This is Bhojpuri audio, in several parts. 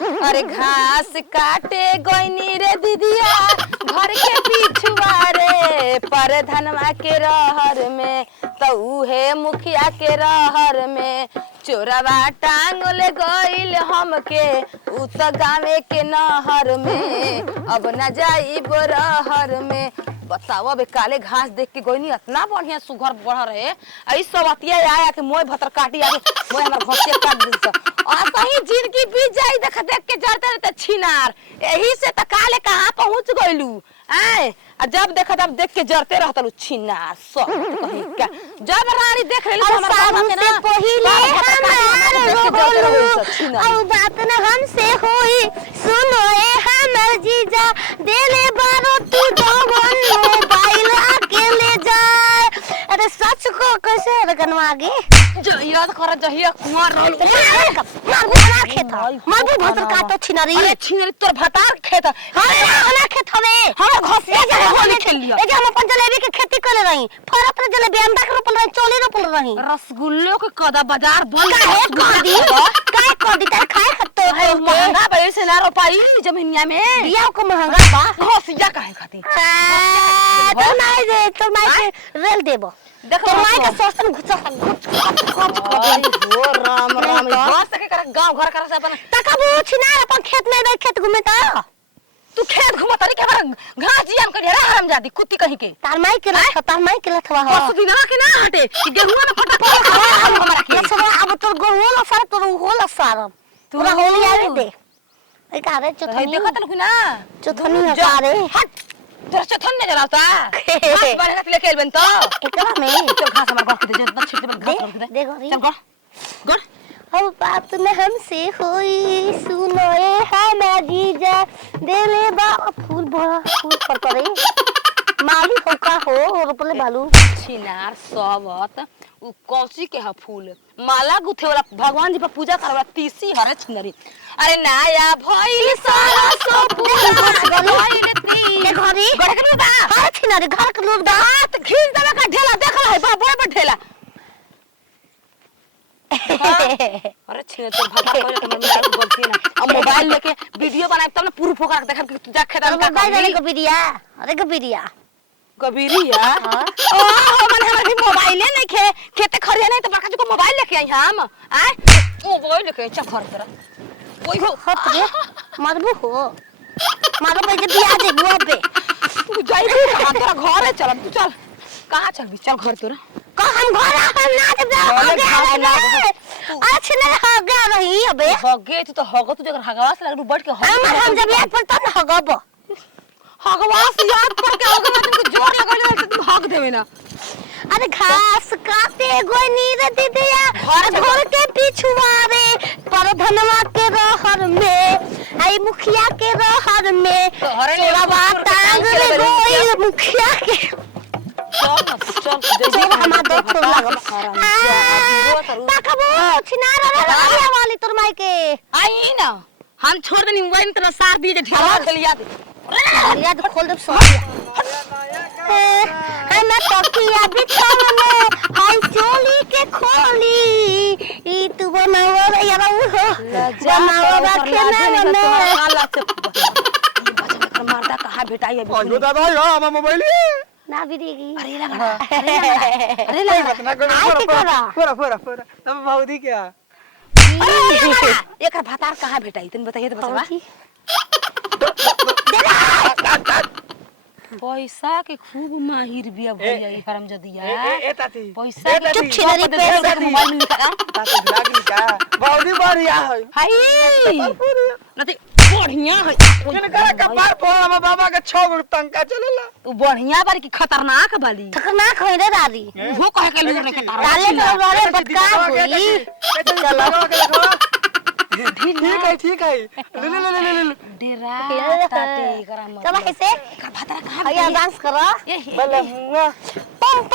अरे घास काटे गोइनी रे दीदिया घर के पिछुआ रे पर धनवा के रहर में तो उहे मुखिया के रहर में चोरवा टांग ले गइल हमके उ तो गावे के नहर में अब न जाई रहर में। बताओ अब काले घास देख के गोइनी इतना बढ़िया सुघर बढ़ रहे ऐ सब अतिया आया कि मोय भतर काटी आगे मोय हमर घसिया काट दी आ कहीं जिंदगी बीत जाई देख के जरते रहते छिनार यही से त काले कहां पहुंच गइलू आए जब देखा तब देख के जरते रहतलू छिनार सब कहीं का जब रानी देख लेली हमरा सामने से पहिले हमार और बात न हमसे होई सुनो ए हमर जीजा देले बारो तू जवन मोबाइल अकेले जाए। अरे सच को कैसे रगनवा आगे जो याद कर जहिया कुंवर रहल मार बना खेत मार भतर काटो छिनारी अरे छिनारी तोर भतार खेत अरे ना खेत हवे हम घसिया जा होली खेल लिया ए जे हम अपन जलेबी के खेती करे रही फरत रे जलेबी अंडा के रोपल रही चोली रोपल रही रसगुल्ले के कदा बाजार बंद काहे कदी तार खाए खत्तो है महंगा बड़े से ना रोपाई जमीनिया में दिया को महंगा बा घसिया काहे खाती तो नहीं दे तो मैं रेल देबो देखो माई का सोचन घुचा खर्च हो राम राम घास के कर गांव घर कर से अपन तकबू छिना अपन खेत में खेत घूमे त तू खेत घुमा तरी के बार घास जियाम के ढेरा हराम जादी कुत्ती कहीं के तार माई के लथ तार माई के लथवा हो बस दिनवा के ना हटे गेहुआ में फटा पड़ा हमरा के सब अब तो गोल सर तो होल सारम पूरा होली आवे दे ए कारे चोथनी देखत लखु ना चोथनी हजारे हट तोरा चोथन ने जलाता घास बने के लेके बन तो एकरा में तो घास हमरा घर के दे जब छिट में घास कर दे दे गोरी चल गड़ अब बात न हमसे होई सुनो ए हमार जीजा देले बा फूल पर करे माली हो का हो रोपले बालू छिनार सबत उ कौसी के ह फूल माला गुथे वाला भगवान जी पर पूजा करे वाला तीसी हरे छिनरी अरे नाया भइल सरसो पूरा गइल ती के घरी गड़ के बा हां छिनरी घर के लोग दांत खींच देवे का ढेला देखल है बा बड़ ढेला अरे छिने तोर भागा करे तो मम्मी यार गलती ना अब मोबाइल लेके वीडियो बनाए तब ना पूरा फोका देखब कि तू जा खेदान का मोबाइल को बिरिया अरे को बिरिया कबीरिया ओ मन हमरा भी मोबाइल नहीं खेते खरिया नहीं तो बड़का जी को मोबाइल लेके आई हम आए मोबाइल लेके चल घर तरह ओई हो हट रे मारबू हो मारो पे जे बिया दे बुआ पे तू जाई तेरा घर है चल तू चल कहां चल भी चल घर तोरा को हम घर हम ना दे अच्छा ना हो गया रही अबे हगे तू तो हगो तू जगर हगवा से लग बैठ के हम जब याद पड़ता ना हगब हगवा से याद पड़ के हगवा तुमको जोर लगल तो तुम हग देवे ना अरे घास काटे गोनी रे दीदिया घर के पिछुआ रे पर धनवा के रहर में आई मुखिया के रहर में तोरा बात टांग ले गोई मुखिया के चल जल्दी हमार देख तो लागल तकबो छिनारा रे वाली तोर माई के आई ना हम छोड़ देनी मोबाइल तेरा सार दिए ढेला खेलिया दे याद खोल दे सोनिया हम तकिया बिछावने हाय चोली के खोली ई तू बनावा रे यार हो बनावा रखे ना मारदा कहां भेटाई है अयो दादा यो हम मोबाइल ना बिरेगी अरे लगा अरे लगा फोरा तब भाउदी क्या एक भातार कहां भेटाई तने बताइए तो बता पैसा के खूब माहिर बिया भैया ई हरामजादिया ए ताती पैसा के चुप छिनरी पैसा मोबाइल में निकाल ताती लागली का भाउदी बढ़िया है हाय नते बढ़िया है किन करा कपार फोड़ हम बाबा के 6 गो टंका चलेला तू बढ़िया बारी की खतरनाक बाली खतरनाक होई रे दादी वो कहे के लूर लेके तारा डाले तो रे बटका होई चलो ठीक है ले डेरा ताते करा मत चलो ऐसे का भातार कहां भैया डांस करो बले मुआ पंप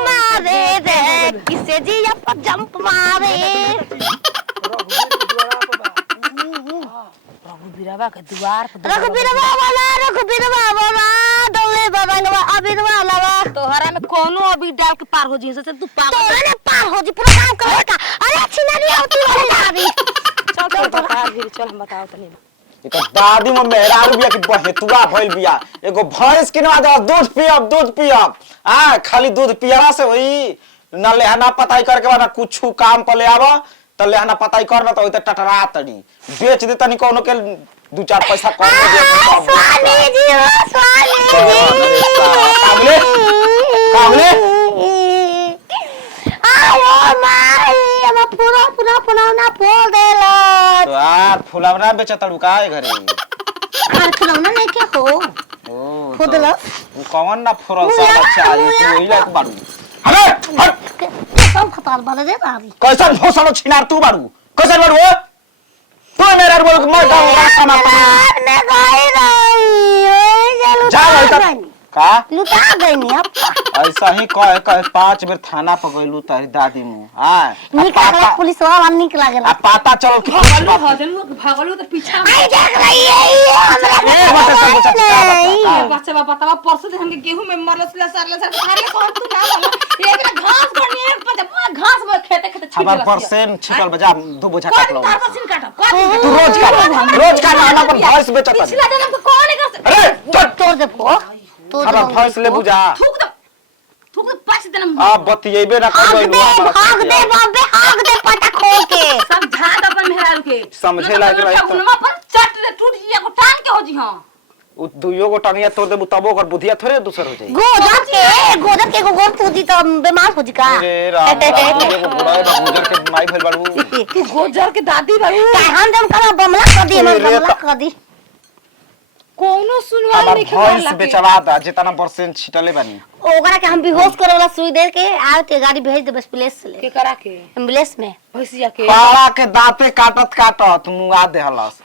मारे रे किसे जिया पर जंप मारे रघुबीरवा के द्वार पर रघुबीरवा वाला डोले बाबा अबीरवा वाला तोहरा में कोनो अभी डाल के पार हो जी से तू पागल तो ने पार हो जी पूरा काम करे का अरे छिनारी आउती वाली चल हम बताओ तनी इको दादी में मेहरारू बिया कि बहेतुआ भइल बिया एगो भैंस किनवा दे दूध पियब आ खाली दूध पियला से होई न लेहना पताई करके बा ना कुछ काम पर ले आवा त लेहना पताई कर ना त ओइते टटरा तड़ी बेच दे तनी कोनो के 2-4 पैसा कम दे स्वामी जी कागले कागले आओ माई हम पूरा ना फोड़ देला तो यार फुलावना बेचतड़ू का घरे खिलौना नहीं के हो ओ फोड़ देला वो कौन ना फुरल सा बच्चा ये तो वही लायक बाड़ू हट हट सब खतार बने दे बारी कैसन भोसड़ो छिनार तू बाड़ू कैसन बाड़ू हो तू मेरा बोल मैं कमा मैं गई रही जा भाई का लुटा गई नहीं अब ऐसा ही कह 5 बेर थाना पर गइलू तारी दादी मु हां निकला पुलिस वाला निकला गेला आ पता चल कि भागलू तो पीछा आई देख रही है बच्चा बतावा परसों से हमके गेहूं में मरलसला सरला सर खारे कौन तू ना बोला एक घास बढ़नी है पता घास में खेते छिट हमार परसेंट छिटल बजा 2 बोझा काट लो परसेंट काटा तू रोज काट हम अपन भैंस बेचत पिछला जन्म को कौन कर सकता अरे तोड़ दे को तोड़ अब भैंस ले बुझा थूक दो पास जन्म आ बतियेबे ना करबे भाग दे पटा खोल के सब झाड़ अपन मेहरारू के समझे लायक रही तो उनमा पर चट ले टूट जिया को टांग के हो जी हां उ दुइयो गो टंगिया तोड़ देबू तबो ओकर बुधिया थोड़े दूसर हो जाई गोदर के गोर पूजी तो बीमार हो जी का अरे राम एगो बुढ़ाए बा गुजर के माई भेल बाड़ू तू गोजर के दादी बारू हम जब करा बमला कर दी हम बमला कर दी कोनो सुनवाई अब नहीं भैंस खेला बेचवा दा जितना परसेंट छिटले बानी ओकरा के हम बेहोश करे वाला सुई दे के आए ते गाड़ी भेज दे बस पुलिस से के करा के एम्बुलेंस में भैंसिया के पाड़ा के दांते काटत मुआ देहलस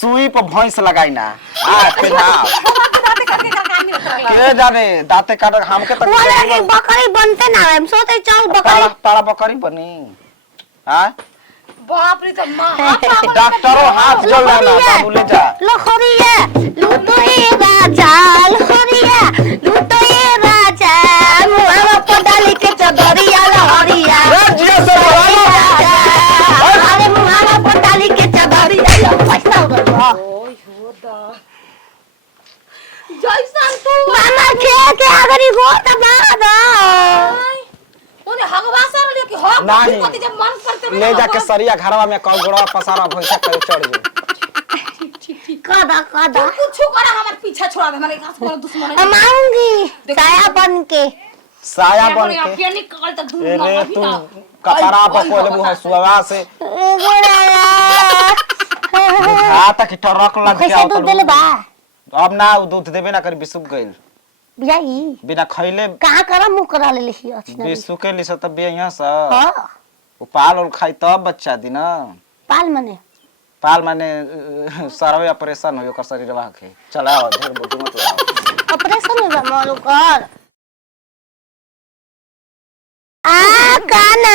सुई पर भैंस लगाई ना आ के ना दाते करके का काम नहीं होता के जाने दांते काट हमके तक वाला के बकरी बनते ना हम सोते चल बकरी पाड़ा बकरी बनी हां बाप रे तो मां डॉक्टरों हाथ जोड़ लेना बाबू ले जा लखोरिया लूटो ए राजा लखोरिया लूटो ए राजा मुहावा पर डाली के चदरिया लहरिया राज्य से अरे मुहावा पर डाली के चदरिया पैसा उधर ओय होदा जैसन तू मामा के अगरी गोत बादा ओने हगवा सर ले कि हग नहीं। पति जब मन करते ले जाके सरिया घरवा में कौ गोड़ा पसारा भैंसा करे चढ़ जाए कदा कुछ करा हमर पीछा छोड़ा दे हमारे घास वाला दुश्मन है हम आऊंगी साया बन के साया बन के के निकल तक दूर रे ना तू कपड़ा पर कोले बुहा सुवा से हां तक टरक लग कैसे दूध देले बा अब ना दूध देबे ना कर बिसुक गइल बियाई बिना खइले कहां करा मुंह करा ले लिही अछि ना बिसुके लिस त बे यहां से हां वो पाल और खाई तब बच्चा दी ना पाल माने सर्वे ऑपरेशन हो ओकर शरीरवा के चलाओ ढेर बुद्धि मत लगाओ ऑपरेशन हो मारो कर आ काना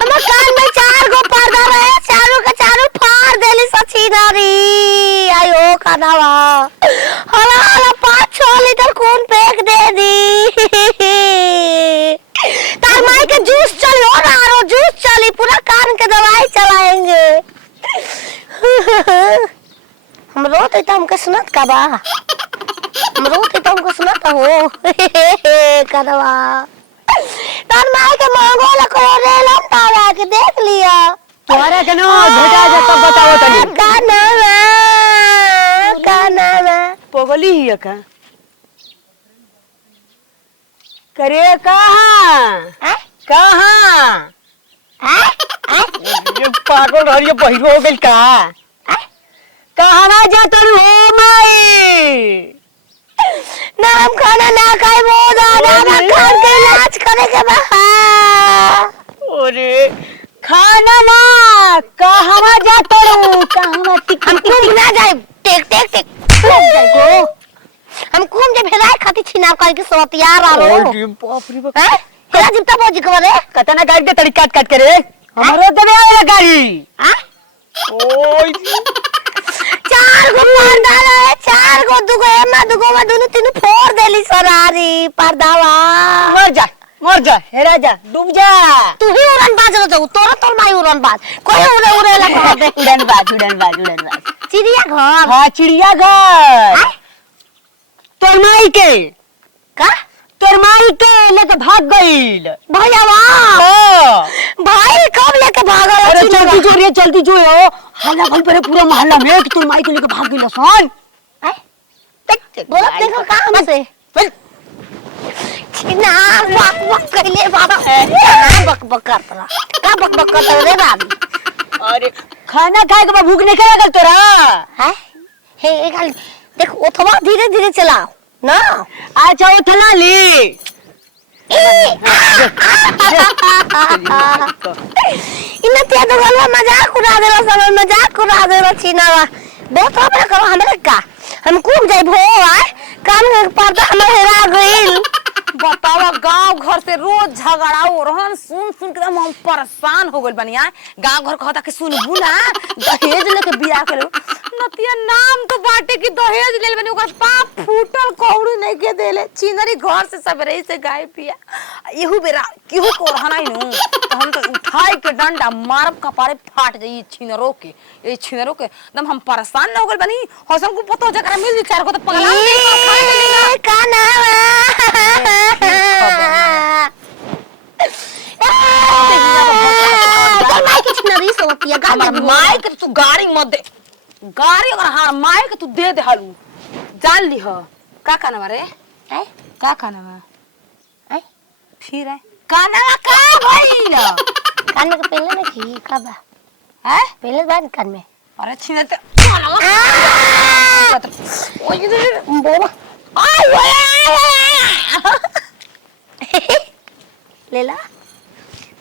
हम कान में 4 गो पर्दा रहे चारों के चारों फाड़ देली सची नारी आयो कानावा हला 5-6 लीटर खून फेंक दे दी तार माई के जूस चली और आरो जूस चली पूरा कान के दवाई चलाएंगे हम रोते तो हमको सुनत का बा हम रोते तो हमको सुनत हो कदवा तार माई के मांगो ला को रे लम तारा के देख लिया तोरे के नो भेटा जे तब बताओ तनी काना पगली हिय का करे कहां ये पागल रहिए बहिरो हो गेल का कहां ना जातन हो माई नाम खाना ना खाए वो दादा खान के इलाज करे के बहा अरे खाना ना कहां जातन कहां टिक हम कुम ना जाए टेक घूम जाए गो हम घूम जे भेलाय खाती छिना कर के सोतियार आ रो अरे बाप रे बाप हैं केला जिप्ता बोजी करे कतना गाड़ी दे तड़ी काट के रे हमरो देबे आवेला गाड़ी हां ओय 4 गो पर्दा रहे 4 गो दुगो एमा दुगो में दुनु तीनू फोड़ देली सरारी पर्दावा मर जा हेरा जा डूब जा। तू ही उड़न बाज रह जाऊ तोरा तोर माई उड़न बाज कोई उड़े उड़े ला कह दे उड़न बाज। चिड़िया घर हाँ चिड़िया घर। तोर माई के का तोर माई के लेके भाग गईल। भैया हाँ। भाई कब लेके भागा अरे जल्दी जो हल्ला भल परे पूरा मोहल्ला में कि तोर माई के लेके भाग गईल सन। बोला देखो कहां से छिना बक बक कइले बाबा बक बक करतला का बक बक करत रे बाबू। अरे खाना खाए के बाद भूख नहीं लगल तोरा है हे एक हाल देख ओथवा धीरे धीरे चलाओ ना। अच्छा उठला ली। इने ते तो गलवा मजाक उड़ा देला सब मजाक उड़ा देला छिनावा बहुत अपना करो हमरे का हम कूद जाई भो आए कान में पर्दा हमर हेरा गइल। बतावा गांव घर से रोज झगड़ा हो रहन सुन सुन के हम परेशान हो गइल बनिया। गांव घर कहता कि सुनबू ना दहेज लेके बियाह के नतिया नाम तो बाटे कि दहेज ले बनी ओकर पाप फूटल कौड़ी नहीं के देले चिनरी घर से सबरे से गाय पिया एहू बेरा केहू को रहना ही नु तो हम तो उठाई के डंडा मारब कपारे फाट जाई छिनरो के ए छिनरो के एकदम हम परेशान हो गइल बनी हसन को पतो जकरा मिल चार को तो पगला दे का ना माई के छिनरी सोतिया हमर माई के तू गाड़ी मत दे गाड़ी अगर हां माई के तू दे दे हालू जान ली ह का काना रे है का काना है फिर है काना का भइल कान में पहले ना की का बा है पहले बार कान में अरे छिने ते ओए बोला लेला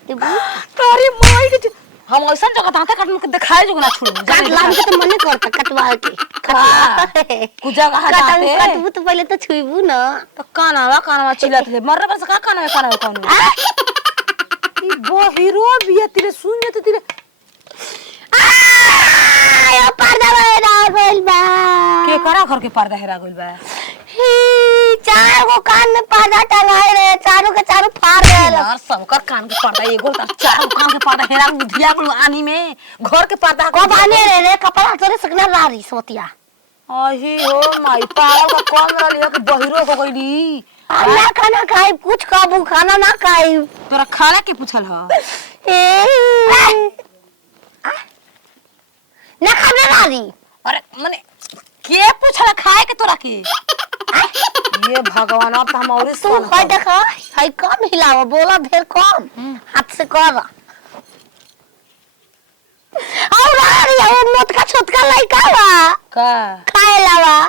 तोरी माई के हम ऐसा जगह दांत काट के दिखाए जो ना छोड़ काट लाम के तो मन करता कटवा के कुछ जगह हटाते कटबू तो पहले तो छुईबू ना तो कानावा चिल्लात ले मर बस का कानावा कौन ई वो हीरो भी है तेरे सुन जाते तेरे आ पर्दा हेरा गइल बा के करा घर के पर्दा हेरा गइल बा चार गो कान में पर्दा टंगाए रहे चारों के चारों फाड़ रहे यार सबकर कान के पर्दा एगो त चार कान के पर्दा हेरा धिया को आनी में घर के पर्दा कब आने रे कपड़ा तोरे सकना रारी सोतिया आही हो माई पागल का कौन रहली के बहिरो हो गइली ना खाना खाई कुछ खाबू खाना ना खाई तोरा खाना के पूछल ह ना खाना रारी अरे माने के पूछल खाए के तोरा के ये भगवान अब हम और तू है देखा है कम हिलाओ बोला ढेर कम हाथ से कर और रारी और मोट का छोटका लइका बा का खाए लावा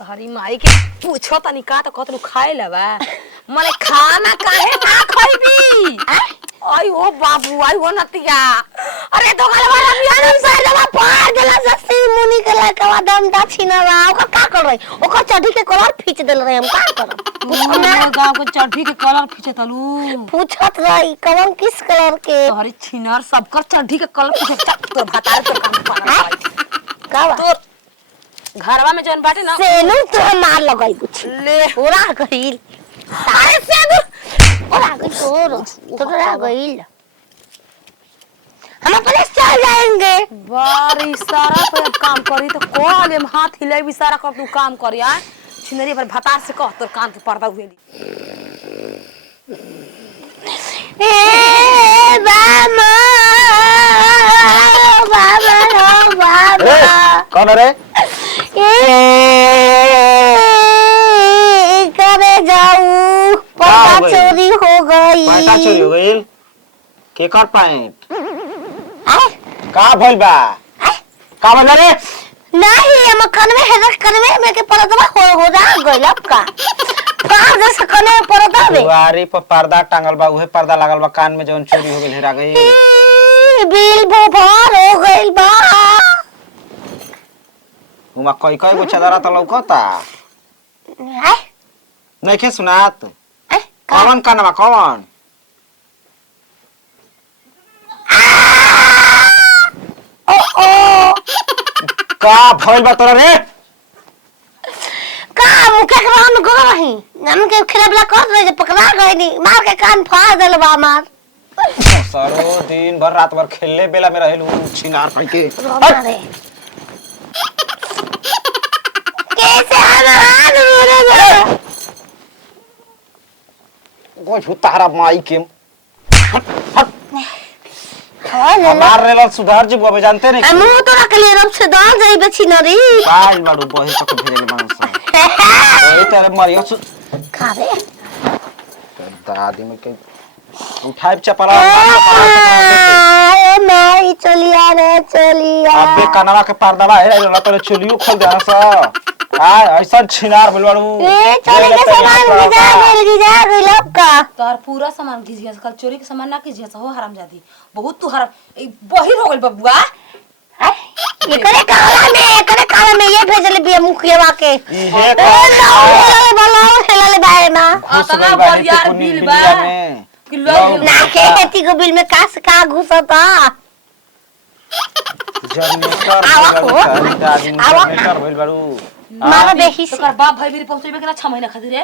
तोहरी माई के पूछो तनी का तो कतनु खाए लबा माने खाना काहे ना खइबी आई ओ बाबू आई ओ नतिया अरे तो गल वाला बियान से जमा पार गेला जस्ती मुनी के लकवा दमदा छिनवा ओकर का कर रही ओकर चढ़ी के कलर खींच देल रहे हम का करब पूछो गांव के चढ़ी के कलर खींचे तलू पूछत रही कौन किस कलर के तोहरी छिनर सबकर चढ़ी के कलर खींचे चक तो भातार तो काम कर का बा तो घरवा में जन बाटे ना सेनु तो मार लगाई कुछ ले पूरा गइल अरे सेनु पूरा गइल पूरा गइल हम अपने चल जाएंगे बार इशारा पे काम करी तो कॉल हम हाथ हिलाई इशारा कर तू काम कर यार छिनरी पर भतार से कह तोर कान के पर्दा उहेली ए बाबा बाबा कौन रे करे जाऊ पैसा चोरी हो गई पैसा चोरी हो गई के कर पैंट का भइल बा का भइल रे नहीं हम कनवे हेरक कनवे में के पर्दा हो जा गइल अब का कहां जा सकने पर्दा में दुआरी पर पर्दा टांगल बा उहे पर्दा लागल बा कान में जौन चोरी हो गइल हेरा गई बिल भर हो गइल बा उमा कोई कोई गो चदरा त लौकता है नहीं के सुनात कौन कानवा कौन ओ का भइल बा तोरा रे का मुके के हम गो रही हम के खिलाबला कर रहे पकड़ा गए नी मार के कान फाड़ देल बा मार सारो दिन भर रात भर खेलले बेला में रहेलू छिनार भाई के मारे कैसे हाल मेरे कोई तारा माई के हां हमार रेल सुधार जी बाबे जानते नहीं हम तो रख ले रब से दान जाई बची नरी काल बाड़ू बहे तक भेजले मानस ओए तारे मारियो खावे दादी में के उठाए चपला ए माई चलिया रे चलिया अबे कनवा के पर्दा है रे तोरे चुलियो खोल दे सा हां ऐसा छिनार बिलवाड़ू ए चले के सामान गिजा गइलब का तोर पूरा सामान गिजिया कल चोरी के सामान ना कीजिए हो हरामजादी बहुत तू हराम बहिर हो गइल बबुआ ये करे काला में ये भेजले बिया मुखियावा के इहे ए ना बोला हेलाले बारे ना अतना बरियार बिल बा कि लोग ना के खेती को बिल में का घुसता जनरेटर भइल बाड़ू मारा देखी तोकर बाप भाई मेरे पहुंचबे के ना 6 महीना खातिर रे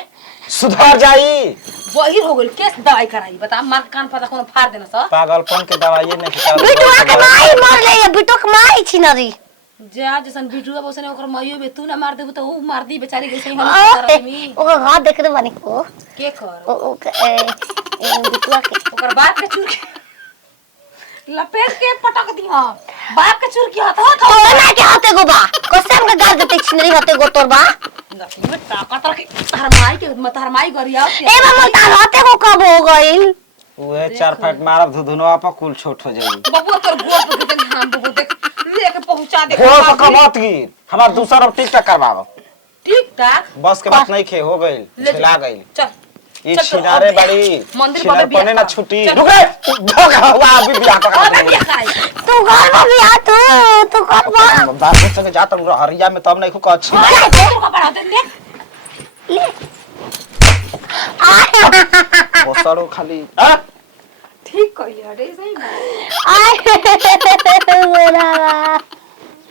सुधार जाई बहिर हो गइल केस दवाई कराई बता मार कान पता कोनो फाड़ देना स पागलपन के दवाई नहीं बिटुआ के माई मर ले बिटो के माई छिनरी जे जैसन बिटुआ बसने ओकर माइयो बे तू ना मार देबू त ऊ मार दी बेचारी के सही हम ओ हां देख रे बनी को के कर ओ बिटुआ के ओकर बाप के चुर लपेट के पटक दिया बाप के चुर की हाथ तो ना के होते गो बा कोसम के गाल देते छिनरी होते गो तोर बा में ताकत रखे हरमाई गरिया ए मामा तार होते गो कब हो गइल ओए 4 फट मारब धुधुनवा पर कुल छोट हो जाई बबुआ तोर गोड़ पे देख हम बबुआ देख लेके पहुंचा दे हो सकमत गिर हमार दूसरा अब टिक टक करवाओ ठीक ठाक बस के बात नहीं खे हो गइल छिला गइल चल ई छिनारे बड़ी मंदिर छिनार पर पने ना छुटी रुक रे धोखा हुआ अभी बियाह अबे कर बिया कराई तू घर में भी आ तू कर बा बात संग जात हरिया में तब नहीं को अच्छी तोर का पढ़ा दे ले ले बसड़ो खाली हां ठीक कइले हटे सही आय मेरा